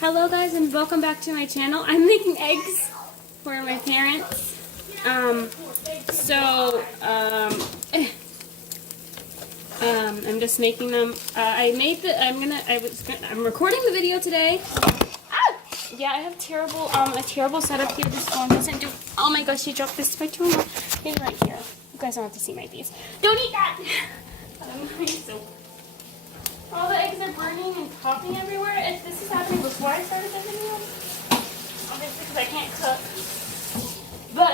Hello guys and welcome back to my channel. I'm making eggs for my parents. I'm just making them. I'm recording the video today. Yeah, I have a terrible setup here. This phone doesn't do. Oh my gosh, she dropped this by too much. It's right here. You guys don't have to see my face. Don't eat that. So all the eggs are burning and popping everywhere. If this is happening before I started the video, obviously because I can't cook. But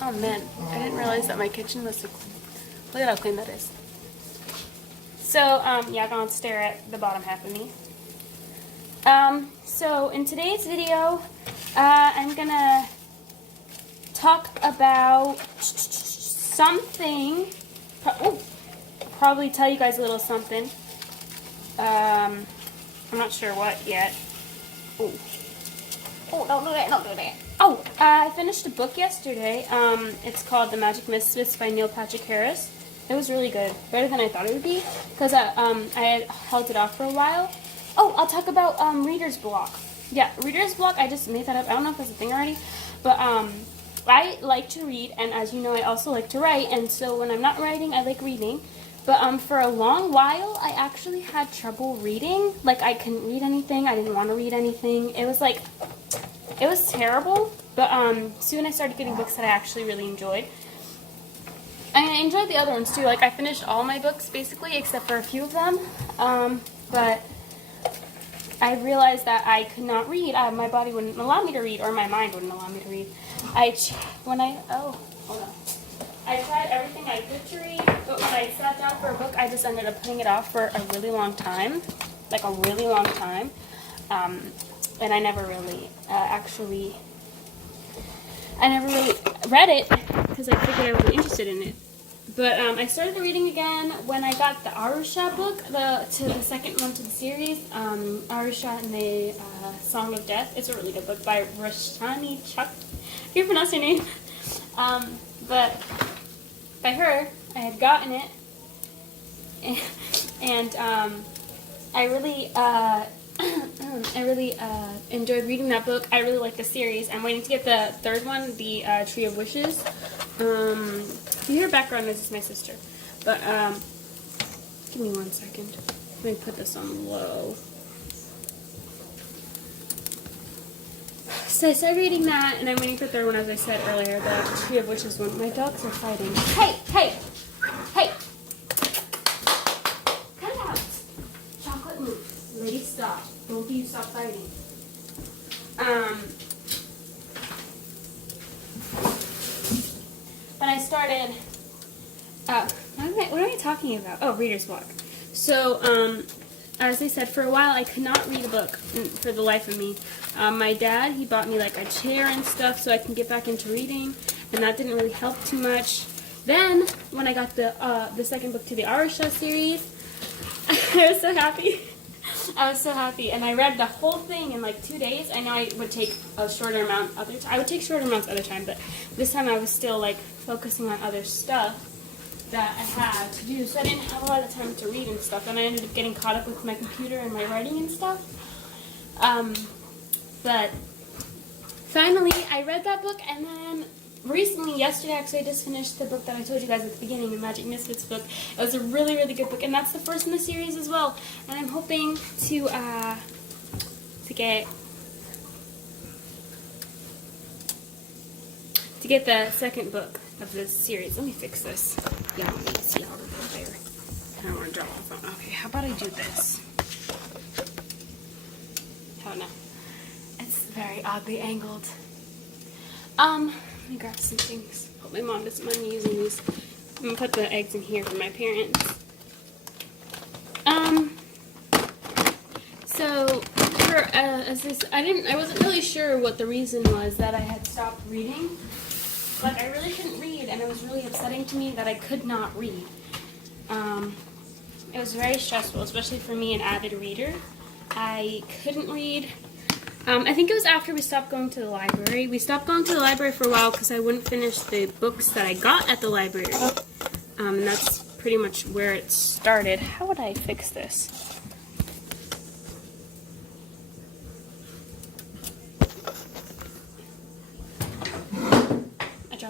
oh man, I didn't realize that my kitchen was so clean. Look at how clean that is. So yeah, gonna stare at the bottom half of me. So in today's video, I'm gonna talk about something. Probably tell you guys a little something. I'm not sure what yet. Oh, don't do that, don't do that. Oh, I finished a book yesterday. It's called The Magic Misfits by Neil Patrick Harris. It was really good, better than I thought it would be, because I had held it off for a while. Oh, I'll talk about reader's block. Yeah, reader's block, I just made that up. I don't know if that's a thing already, but I like to read, and as you know, I also like to write, and so when I'm not writing, I like reading. But for a long while, I actually had trouble reading. Like, I couldn't read anything. I didn't want to read anything. It was like, it was terrible. But soon I started getting books that I actually really enjoyed. And I enjoyed the other ones too. Like, I finished all my books basically, except for a few of them. But I realized that I could not read. My body wouldn't allow me to read, or my mind wouldn't allow me to read. Hold on. I tried everything I could to read, but when I sat down for a book, I just ended up putting it off for a really long time. Like a really long time. And I never really read it because I figured I would be interested in it. But I started reading again when I got the Arusha book, the second one to the series, Arusha and the Song of Death. It's a really good book by Roshani Chak. I can't pronounce her name. But by her, I had gotten it, and I really enjoyed reading that book. I really like the series. I'm waiting to get the third one, the Tree of Wishes. You hear background noise, is my sister. But give me 1 second. Let me put this on low. So I started reading that, and I'm waiting for the third one, as I said earlier, the Tree of Wishes one. My dogs are fighting. Hey! Cut it out! Chocolate move. Lady, stop. Both of you stop fighting. But I started, what am I talking about? Oh, reader's block. So, as I said, for a while I could not read a book for the life of me. My dad, he bought me like a chair and stuff so I can get back into reading, and that didn't really help too much. Then, when I got the second book to the Arusha series, I was so happy. I was so happy, and I read the whole thing in like 2 days. I know I would take a shorter amount other time. I would take shorter amounts other time, but this time I was still like focusing on other stuff that I had to do, so I didn't have a lot of time to read and stuff, and I ended up getting caught up with my computer and my writing and stuff. But finally, I read that book, and then recently, yesterday, actually, I just finished the book that I told you guys at the beginning, the Magic Misfits book. It was a really, really good book, and that's the first in the series as well. And I'm hoping to get the second book of this series. Let me fix this. Yeah, let me see how to go there. I don't want to drop the phone. Okay, how about I do this? Oh no, it's very oddly angled. Let me grab some things. Hope my mom doesn't mind me using these. I'm gonna put the eggs in here for my parents. So I wasn't really sure what the reason was that I had stopped reading. Like, I really couldn't read, and it was really upsetting to me that I could not read. It was very stressful, especially for me, an avid reader. I couldn't read. I think it was after we stopped going to the library. We stopped going to the library for a while because I wouldn't finish the books that I got at the library. And that's pretty much where it started. How would I fix this?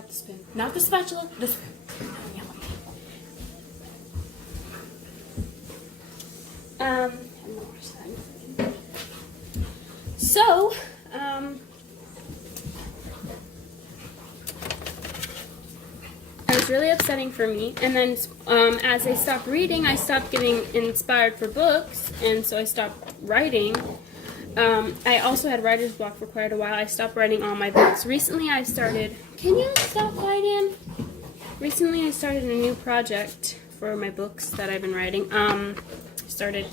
Not the spoon. Not the spatula. The spoon. So, it was really upsetting for me, and then as I stopped reading, I stopped getting inspired for books, and so I stopped writing. I also had writer's block for quite a while. I stopped writing all my books. Recently I started, can you stop fighting? Recently I started a new project for my books that I've been writing. Started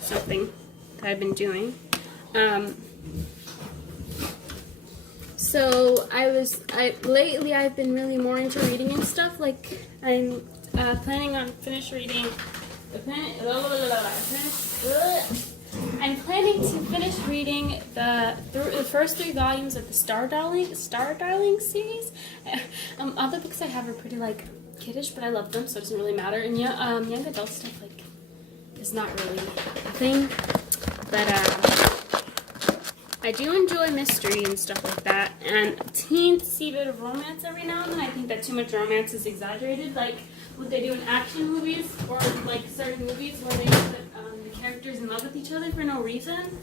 something that I've been doing. So lately I've been really more into reading and stuff. Like I'm planning on I'm planning to finish reading the first 3 volumes of the Star Darling series. Other books I have are pretty like kiddish, but I love them, so it doesn't really matter. And yeah, young adult stuff like is not really a thing, but I do enjoy mystery and stuff like that, and teensy bit of romance every now and then. I think that too much romance is exaggerated, like what they do in action movies or like certain movies where they put the characters in love with each other for no reason,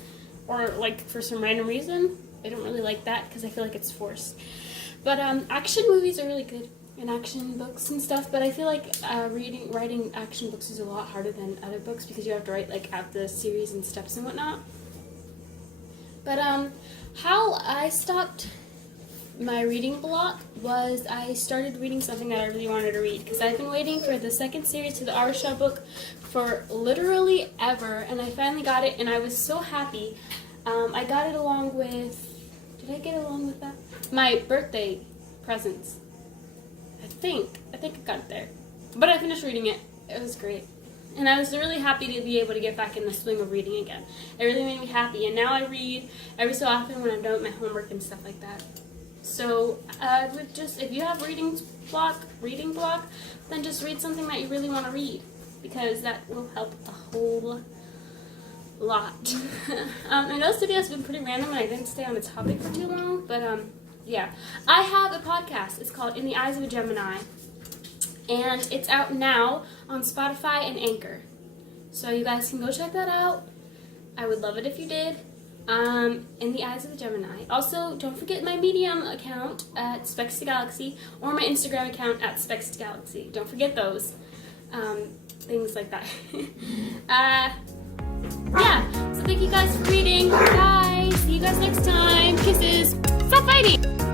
or like for some random reason. I don't really like that because I feel like it's forced. But action movies are really good, and action books and stuff. But I feel like writing action books is a lot harder than other books because you have to write like out the series and steps and whatnot. But how I stopped my reading block was I started reading something that I really wanted to read, because I've been waiting for the second series to the Arisha book for literally ever, and I finally got it, and I was so happy. I got it along with, did I get it along with that? My birthday presents. I think I got it there. But I finished reading it. It was great. And I was really happy to be able to get back in the swing of reading again. It really made me happy. And now I read every so often when I'm done with my homework and stuff like that. So I would just, if you have reading block, then just read something that you really want to read, because that will help a whole lot. I know this video has been pretty random and I didn't stay on the topic for too long, but yeah. I have a podcast. It's called In the Eyes of a Gemini. And it's out now on Spotify and Anchor. So you guys can go check that out. I would love it if you did. In the Eyes of a Gemini. Also, don't forget my Medium account at Specs2Galaxy, or my Instagram account at Specs2Galaxy. Don't forget those. Things like that. Yeah. So thank you guys for reading. Bye. See you guys next time. Kisses. Stop fighting.